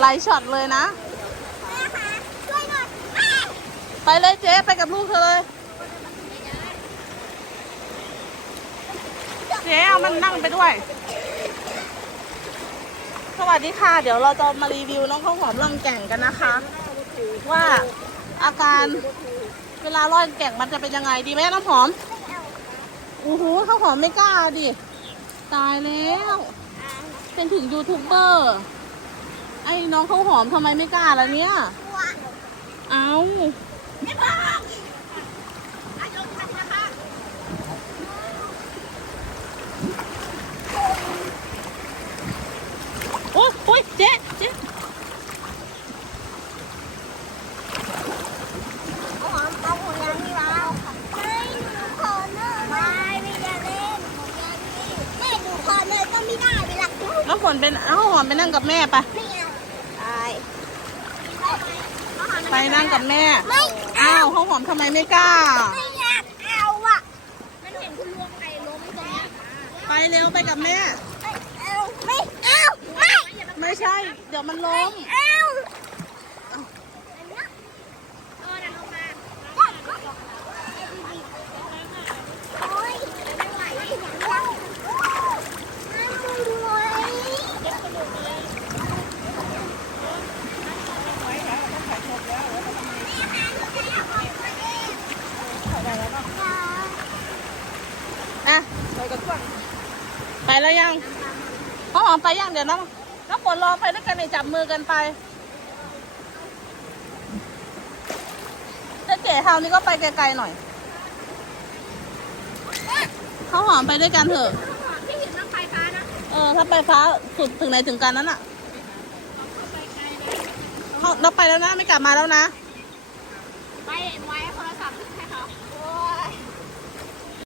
หลายช็อตเลยนะ ไปเลยเจ๊ ไปกับลูกเธอเลย เจ๊เอามันนั่งไปด้วย สวัสดีค่ะ เดี๋ยวเราจะมารีวิวน้องข้าวหอมล่องแก่งกันนะคะ ว่าอาการเวลาล่องแก่งมันจะเป็นยังไงดีไหมน้ำหอมโอ้โหข้าวหอมไม่กล้าดิ ตายแล้ว เป็นถึงยูทูบเบอร์ ไอ้น้องข้าวหอมทำไมไม่กล้าล่ะเนี่ยกลัวเอาไม่บอกอายุทันนะคะโอ้ยโอ้ยเจ๊เจ๊เอาหอมเอาหัวยางนี่แล้วไม่หนูขอเนอร์ไม่ไม่จะเล่นหัวยางนี่แม่ดูขอเนอร์ก็ไม่ได้เวลาคุณน้ำฝนเป็นเอาหอมไปนั่งกับแม่ไป ไม่เอา ไปไปนั่งกับแม่ ไม่อ้าวข้าวหอมทำไมไม่กล้า ไม่อยากเอาอะ มันเห็นคุณลุงไก่ล้มตรงนี้ไปเร็วไปกับแม่ ไม่เอา ไม่เอา ไม่ ไม่ใช่ เดี๋ยวมันล้ม อะไปแล้วยังน้อหอมไปยังเดี๋ยวน้องน้องฝนรอไปด้วยกันในจับมือกันไปเจ๊เก๋เทานี้ก็ไปไกลๆหน่อยเขาหอมไปด้วยกันเถอะที่เห็นน้องไฟฟ้านะเออถ้าไปฟ้าสุดถึงไหนถึงกันนั้นอะเราไปแล้วนะไม่กลับมาแล้วนะ ไปเห็นไว้โทรศัพท์ให้เขา